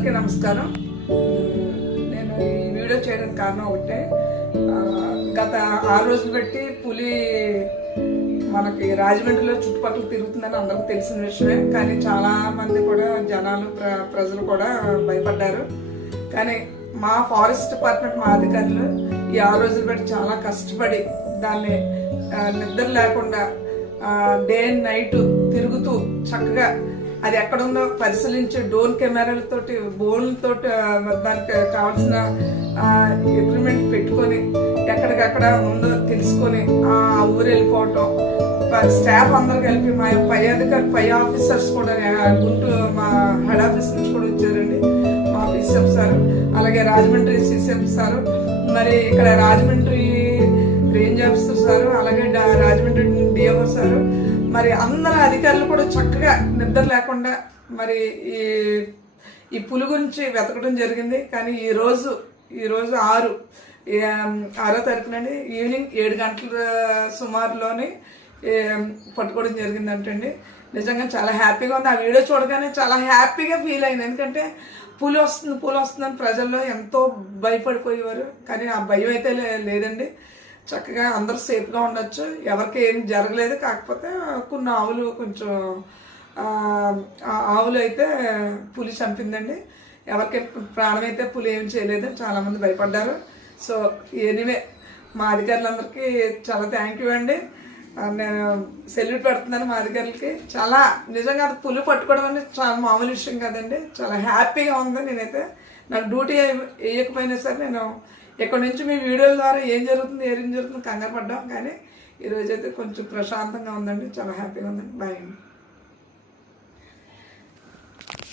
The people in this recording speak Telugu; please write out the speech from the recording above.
అందరికీ నమస్కారం. నేను ఈ వీడియో చేయడానికి కారణం ఒకటే, గత 6 రోజులు బట్టి పులి మనకి రాజమండ్రిలో చుట్టుపక్కల తిరుగుతుందని అందరికీ తెలిసిన విషయమే. కానీ చాలా మంది కూడా జనాలు ప్రజలు కూడా భయపడ్డారు. కానీ మా ఫారెస్ట్ డిపార్ట్మెంట్ మా అధికారులు ఈ 6 రోజులు బట్టి చాలా కష్టపడి దాన్ని నిద్ర లేకుండా డే అండ్ నైట్ తిరుగుతూ చక్కగా అది ఎక్కడుందో పరిశీలించి డ్రోన్ కెమెరాలతోటి బోన్లతోటి దానికి కావాల్సిన ఎక్విప్మెంట్ పెట్టుకొని ఎక్కడికక్కడ ఉందో తెలుసుకొని ఆ ఊరు వెళ్ళిపోవటం. స్టాఫ్ అందరు కలిపి మా పై ఆఫీసర్స్ కూడా గుంటూరు మా హెడ్ ఆఫీస్ నుంచి కూడా వచ్చారండి. మా పిసిఎం సార్, అలాగే రాజమండ్రి సిసిఎం సార్, మరి ఇక్కడ రాజమండ్రి రేంజ్ ఆఫీసర్ సార్, అలాగే రాజమండ్రి డిఎఫ్ఓ సార్, మరి అందరు అధికారులు కూడా చక్కగా నిద్ర లేకుండా మరి ఈ పులి గురించి వెతకడం జరిగింది. కానీ ఈరోజు 6వ తారీఖునండి ఈవినింగ్ 7 గంటల సుమారులోని పట్టుకోవడం జరిగిందంటండి. నిజంగా చాలా హ్యాపీగా ఉంది. ఆ వీడియో చూడగానే చాలా హ్యాపీగా ఫీల్ అయింది. ఎందుకంటే పులి వస్తుందని ప్రజల్లో ఎంతో భయపడిపోయేవారు. కానీ ఆ భయం అయితే లేదండి. చక్కగా అందరూ సేఫ్గా ఉండొచ్చు. ఎవరికి ఏం జరగలేదు. కాకపోతే కొన్ని ఆవులు అయితే పులి చంపిందండి. ఎవరికి ప్రాణం అయితే పులి ఏం చేయలేదు. చాలామంది భయపడ్డారు. సో ఎనీవే మా అధికారులందరికీ చాలా థ్యాంక్ యూ అండి. నేను సెల్యూట్ పెడుతున్నాను మా అధికారులకి. చాలా నిజంగా అది పులి పట్టుకోవడం అనేది చాలా మామూలు విషయం కాదండి. చాలా హ్యాపీగా ఉంది. నేనైతే నాకు డ్యూటీ వేయకపోయినా సరే నేను ఇక్కడ నుంచి మీ వీడియోల ద్వారా ఏం జరుగుతుంది కంగారు పడ్డాం. కానీ ఈరోజైతే కొంచెం ప్రశాంతంగా ఉందండి. చాలా హ్యాపీగా ఉందండి. బాయ్ అండి.